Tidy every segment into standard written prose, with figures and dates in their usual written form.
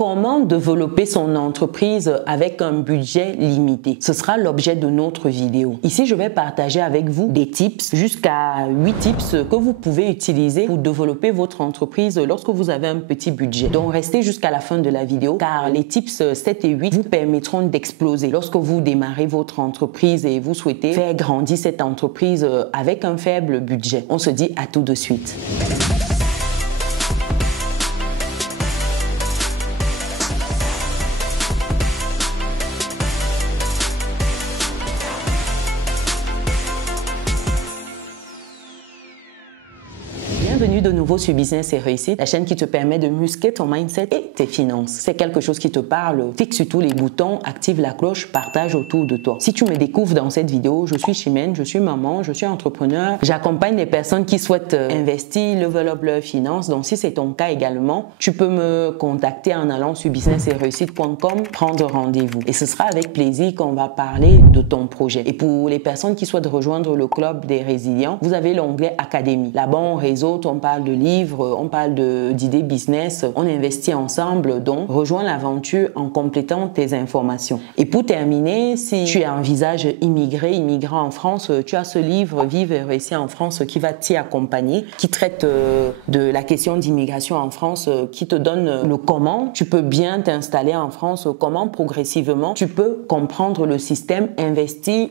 Comment développer son entreprise avec un budget limité? Ce sera l'objet de notre vidéo. Ici, je vais partager avec vous des tips, jusqu'à 8 tips que vous pouvez utiliser pour développer votre entreprise lorsque vous avez un petit budget. Donc, restez jusqu'à la fin de la vidéo car les tips 7 et 8 vous permettront d'exploser lorsque vous démarrez votre entreprise et vous souhaitez faire grandir cette entreprise avec un faible budget. On se dit à tout de suite. Bienvenue de nouveau sur Business et Réussite, la chaîne qui te permet de muscler ton mindset et tes finances. C'est quelque chose qui te parle, clique sur tous les boutons, active la cloche, partage autour de toi. Si tu me découvres dans cette vidéo, je suis Chimène, je suis maman, je suis entrepreneur. J'accompagne les personnes qui souhaitent investir, level up leurs finances. Donc si c'est ton cas également, tu peux me contacter en allant sur businessetréussite.com, prendre rendez-vous. Et ce sera avec plaisir qu'on va parler de ton projet. Et pour les personnes qui souhaitent rejoindre le club des résilients, vous avez l'onglet Académie. Là-bas, on réseaute, on parle de livres, on parle d'idées business, on investit ensemble, donc rejoins l'aventure en complétant tes informations. Et pour terminer, si tu envisages immigrant en France, tu as ce livre Vivre et réussir en France qui va t'y accompagner, qui traite de la question d'immigration en France, qui te donne le comment tu peux bien t'installer en France, comment progressivement tu peux comprendre le système, investir,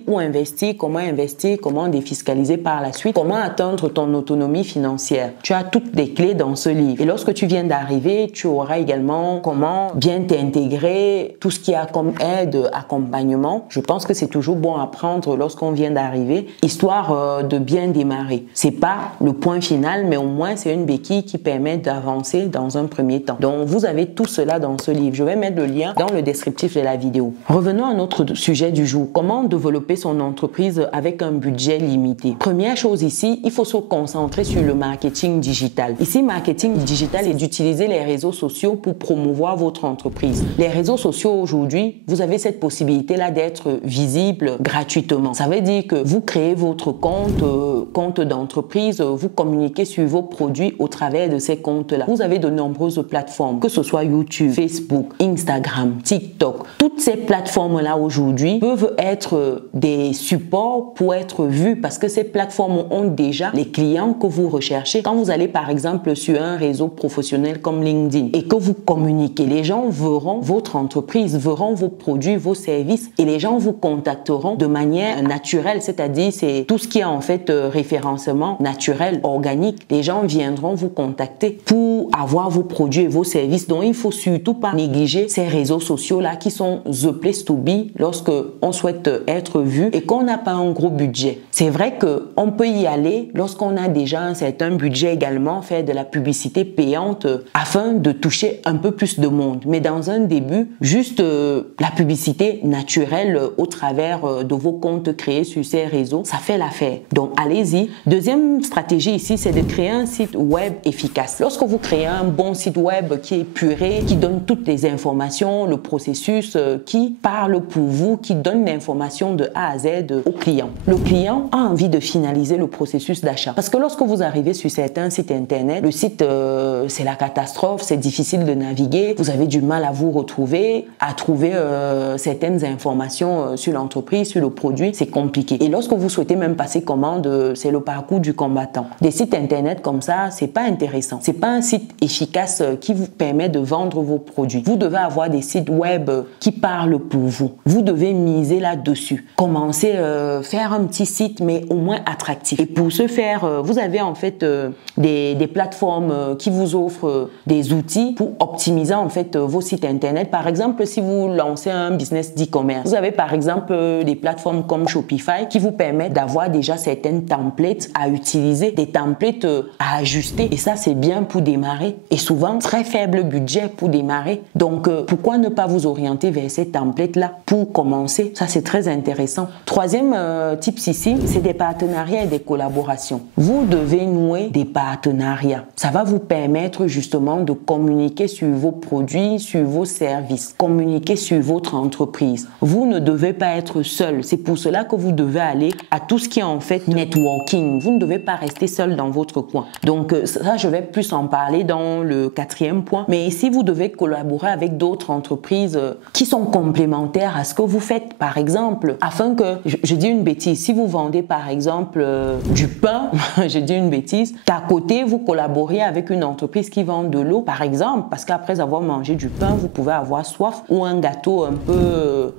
comment défiscaliser par la suite, comment atteindre ton autonomie financière. Tu as toutes les clés dans ce livre. Et lorsque tu viens d'arriver, tu auras également comment bien t'intégrer, tout ce qu'il y a comme aide, accompagnement. Je pense que c'est toujours bon à prendre lorsqu'on vient d'arriver, histoire de bien démarrer. C'est pas le point final, mais au moins c'est une béquille qui permet d'avancer dans un premier temps. Donc vous avez tout cela dans ce livre. Je vais mettre le lien dans le descriptif de la vidéo. Revenons à notre sujet du jour. Comment développer son entreprise avec un budget limité? Première chose ici, il faut se concentrer sur le marketing digital. Ici, marketing digital est d'utiliser les réseaux sociaux pour promouvoir votre entreprise. Les réseaux sociaux aujourd'hui, vous avez cette possibilité-là d'être visible gratuitement. Ça veut dire que vous créez votre compte d'entreprise, vous communiquez sur vos produits au travers de ces comptes-là. Vous avez de nombreuses plateformes, que ce soit YouTube, Facebook, Instagram, TikTok. Toutes ces plateformes-là aujourd'hui peuvent être des supports pour être vues parce que ces plateformes ont déjà les clients que vous recherchez. Quand vous allez par exemple sur un réseau professionnel comme LinkedIn et que vous communiquez, les gens verront votre entreprise, verront vos produits, vos services et les gens vous contacteront de manière naturelle, c'est-à-dire c'est tout ce qui est en fait référencement naturel, organique. Les gens viendront vous contacter pour avoir vos produits et vos services. Donc il faut surtout pas négliger ces réseaux sociaux-là qui sont the place to be lorsque on souhaite être vu et qu'on n'a pas un gros budget. C'est vrai qu'on peut y aller lorsqu'on a déjà un certain budget également, faire de la publicité payante afin de toucher un peu plus de monde. Mais dans un début, juste la publicité naturelle au travers de vos comptes créés sur ces réseaux, ça fait l'affaire. Donc allez-y. Deuxième stratégie ici, c'est de créer un site web efficace. Lorsque vous créez un bon site web qui est épuré, qui donne toutes les informations, le processus, qui parle pour vous, qui donne l'information de A à Z au client. Le client a envie de finaliser le processus d'achat. Parce que lorsque vous arrivez sur certains sites internet, le site c'est la catastrophe, c'est difficile de naviguer, vous avez du mal à vous retrouver, à trouver certaines informations sur l'entreprise, sur le produit, c'est compliqué. Et lorsque vous souhaitez même passer commande, c'est le parcours du combattant. Des sites internet comme ça, c'est pas intéressant. C'est pas un site efficace qui vous permet de vendre vos produits. Vous devez avoir des sites web qui parlent pour vous. Vous devez miser là-dessus. Commencez faire un petit site mais au moins attractif. Et pour ce faire, vous avez en fait des plateformes qui vous offrent des outils pour optimiser en fait vos sites internet. Par exemple, si vous lancez un business d'e-commerce, vous avez par exemple des plateformes comme Shopify qui vous permettent d'avoir déjà certaines templates à utiliser, des templates à ajuster. Et ça, c'est bien pour démarrer. Et souvent, très faible budget pour démarrer. Donc, pourquoi ne pas vous orienter vers ces templates-là pour commencer? Ça, c'est très intéressant. Troisième tips ici, c'est des partenariats et des collaborations. Vous devez nouer des partenariats partenariats. Ça va vous permettre justement de communiquer sur vos produits, sur vos services, communiquer sur votre entreprise. Vous ne devez pas être seul. C'est pour cela que vous devez aller à tout ce qui est en fait networking. Vous ne devez pas rester seul dans votre coin. Donc ça, je vais plus en parler dans le 4e point. Mais ici, vous devez collaborer avec d'autres entreprises qui sont complémentaires à ce que vous faites. Par exemple, afin que, je dis une bêtise, si vous vendez par exemple du pain, je dis une bêtise, qu'à côté, vous collaborez avec une entreprise qui vend de l'eau, par exemple, parce qu'après avoir mangé du pain, vous pouvez avoir soif, ou un gâteau un peu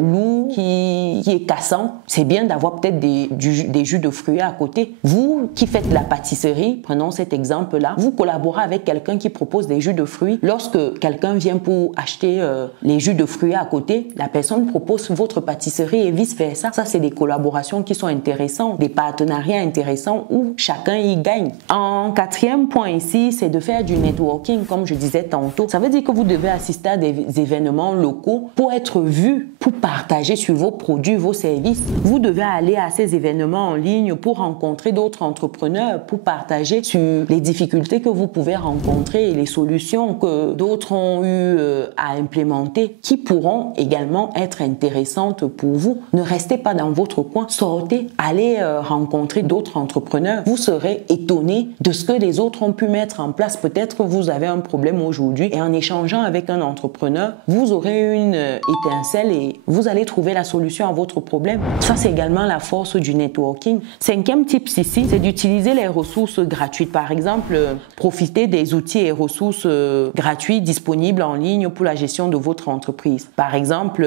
lourd qui est cassant. C'est bien d'avoir peut-être des jus de fruits à côté. Vous qui faites la pâtisserie, prenons cet exemple-là, vous collaborez avec quelqu'un qui propose des jus de fruits. Lorsque quelqu'un vient pour acheter les jus de fruits à côté, la personne propose votre pâtisserie et vice-versa. Ça, c'est des collaborations qui sont intéressantes, des partenariats intéressants où chacun y gagne. En 4e point ici, c'est de faire du networking, comme je disais tantôt. Ça veut dire que vous devez assister à des événements locaux pour être vu, pour partager sur vos produits, vos services. Vous devez aller à ces événements en ligne pour rencontrer d'autres entrepreneurs, pour partager sur les difficultés que vous pouvez rencontrer et les solutions que d'autres ont eu à implémenter qui pourront également être intéressantes pour vous. Ne restez pas dans votre coin, sortez, allez rencontrer d'autres entrepreneurs. Vous serez étonné de ce que les autres ont pu mettre en place. Peut-être que vous avez un problème aujourd'hui et en échangeant avec un entrepreneur, vous aurez une étincelle et vous allez trouver la solution à votre problème. Ça, c'est également la force du networking. 5e tips ici, c'est d'utiliser les ressources gratuites. Par exemple, profitez des outils et ressources gratuits disponibles en ligne pour la gestion de votre entreprise. Par exemple,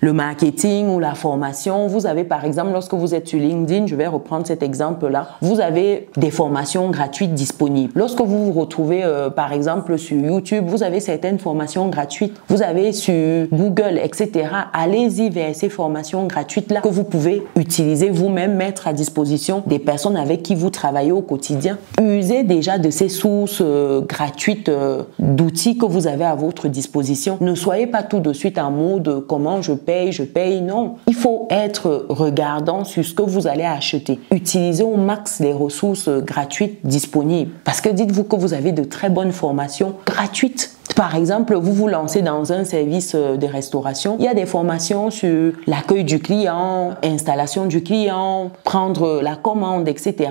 le marketing ou la formation. Vous avez par exemple, lorsque vous êtes sur LinkedIn, je vais reprendre cet exemple-là, vous avez des formations gratuites disponibles. Lorsque vous vous retrouvez par exemple sur YouTube, vous avez certaines formations gratuites. Vous avez sur Google, etc. Allez-y vers ces formations gratuites-là que vous pouvez utiliser vous-même, mettre à disposition des personnes avec qui vous travaillez au quotidien. Usez déjà de ces sources gratuites d'outils que vous avez à votre disposition. Ne soyez pas tout de suite en mode comment je paye. Non, il faut être regardant sur ce que vous allez acheter. Utilisez au max les ressources gratuites disponibles. Parce que dites-vous que vous avez de très bonnes formations gratuites. Par exemple, vous vous lancez dans un service de restauration, il y a des formations sur l'accueil du client, installation du client, prendre la commande, etc.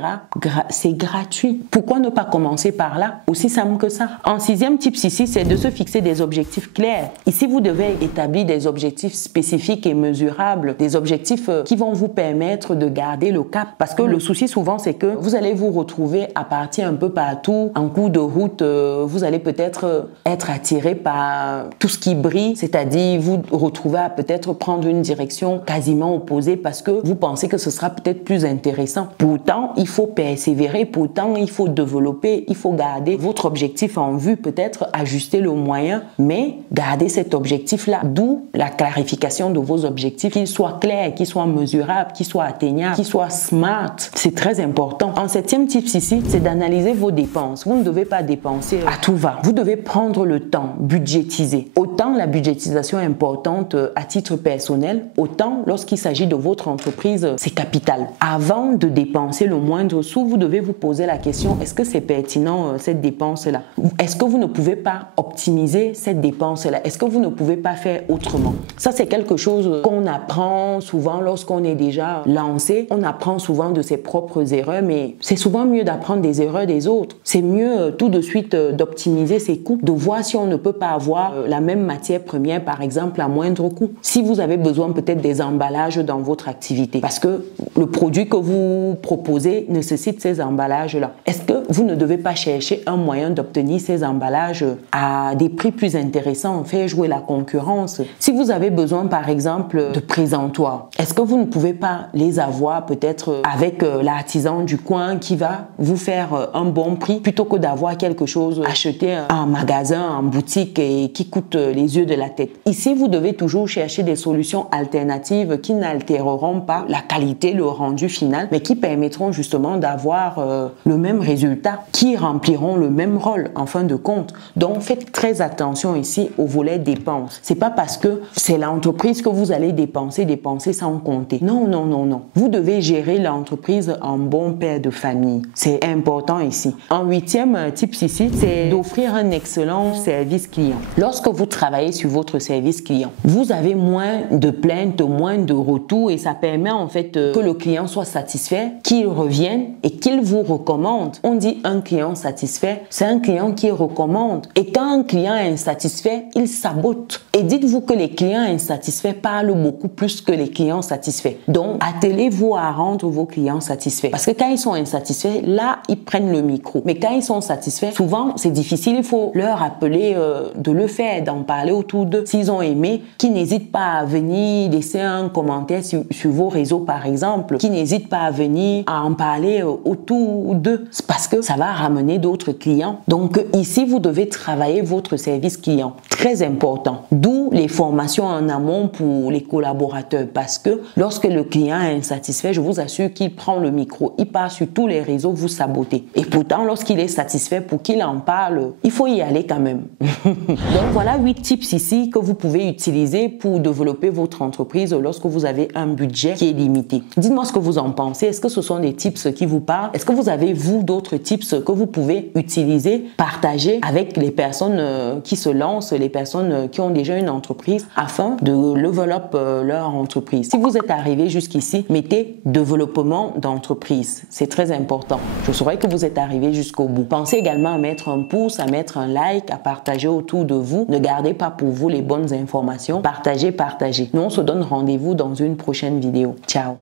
C'est gratuit. Pourquoi ne pas commencer par là? Aussi simple que ça. En 6e tips ici, c'est de se fixer des objectifs clairs. Ici, vous devez établir des objectifs spécifiques et mesurables, des objectifs qui vont vous permettre de garder le cap. Parce que le souci souvent, c'est que vous allez vous retrouver à partir un peu partout, en cours de route, vous allez peut-être être attiré par tout ce qui brille, c'est-à-dire vous retrouvez à peut-être prendre une direction quasiment opposée parce que vous pensez que ce sera peut-être plus intéressant. Pourtant, il faut persévérer, pourtant, il faut développer, il faut garder votre objectif en vue, peut-être ajuster le moyen, mais garder cet objectif-là, d'où la clarification de vos objectifs, qu'ils soient clairs, qu'ils soient mesurables, qu'ils soient atteignables, qu'ils soient smart. C'est très important. En 7e tips ici, c'est d'analyser vos dépenses. Vous ne devez pas dépenser à tout va. Vous devez prendre le temps, budgétiser. Autant la budgétisation est importante à titre personnel, autant lorsqu'il s'agit de votre entreprise, c'est capital. Avant de dépenser le moindre sou, vous devez vous poser la question, est-ce que c'est pertinent cette dépense-là? Est-ce que vous ne pouvez pas optimiser cette dépense-là? Est-ce que vous ne pouvez pas faire autrement? Ça, c'est quelque chose qu'on apprend souvent lorsqu'on est déjà lancé. On apprend souvent de ses propres erreurs, mais c'est souvent mieux d'apprendre des erreurs des autres. C'est mieux tout de suite d'optimiser ses coûts, de voir si on ne peut pas avoir la même matière première, par exemple, à moindre coût. Si vous avez besoin peut-être des emballages dans votre activité, parce que le produit que vous proposez nécessite ces emballages-là. Est-ce que vous ne devez pas chercher un moyen d'obtenir ces emballages à des prix plus intéressants, faire jouer la concurrence? Si vous avez besoin, par exemple, de présentoirs, est-ce que vous ne pouvez pas les avoir peut-être avec l'artisan du coin qui va vous faire un bon prix plutôt que d'avoir quelque chose acheté en magasin en boutique et qui coûtent les yeux de la tête. Ici, vous devez toujours chercher des solutions alternatives qui n'altéreront pas la qualité, le rendu final, mais qui permettront justement d'avoir le même résultat, qui rempliront le même rôle en fin de compte. Donc, faites très attention ici au volet dépenses. C'est pas parce que c'est l'entreprise que vous allez dépenser sans compter. Non, non, non, non. Vous devez gérer l'entreprise en bon père de famille. C'est important ici. En 8e tips ici, c'est d'offrir un excellent service client. Lorsque vous travaillez sur votre service client, vous avez moins de plaintes, moins de retours et ça permet en fait que le client soit satisfait, qu'il revienne et qu'il vous recommande. On dit un client satisfait, c'est un client qui recommande. Et quand un client est insatisfait, il sabote. Et dites-vous que les clients insatisfaits parlent beaucoup plus que les clients satisfaits. Donc, attelez-vous à rendre vos clients satisfaits. Parce que quand ils sont insatisfaits, là, ils prennent le micro. Mais quand ils sont satisfaits, souvent, c'est difficile. Il faut leur rappeler de le faire, d'en parler autour d'eux. S'ils ont aimé, qu'ils n'hésitent pas à venir laisser un commentaire sur vos réseaux, par exemple. Qu'ils n'hésitent pas à venir à en parler autour d'eux. Parce que ça va ramener d'autres clients. Donc, ici, vous devez travailler votre service client. Très important. D'où les formations en amont pour les collaborateurs. Parce que lorsque le client est insatisfait, je vous assure qu'il prend le micro. Il part sur tous les réseaux, vous sabotez. Et pourtant, lorsqu'il est satisfait, pour qu'il en parle, il faut y aller quand même. Donc voilà 8 tips ici que vous pouvez utiliser pour développer votre entreprise lorsque vous avez un budget qui est limité. Dites-moi ce que vous en pensez. Est-ce que ce sont des tips qui vous parlent? Est-ce que vous avez, vous, d'autres tips que vous pouvez utiliser, partager avec les personnes qui se lancent, les personnes qui ont déjà une entreprise afin de level up leur entreprise? Si vous êtes arrivé jusqu'ici, mettez développement d'entreprise. C'est très important. Je saurai que vous êtes arrivé jusqu'au bout. Pensez également à mettre un pouce, à mettre un like, à partager autour de vous. Ne gardez pas pour vous les bonnes informations. Partagez, partagez. Nous, on se donne rendez-vous dans une prochaine vidéo. Ciao!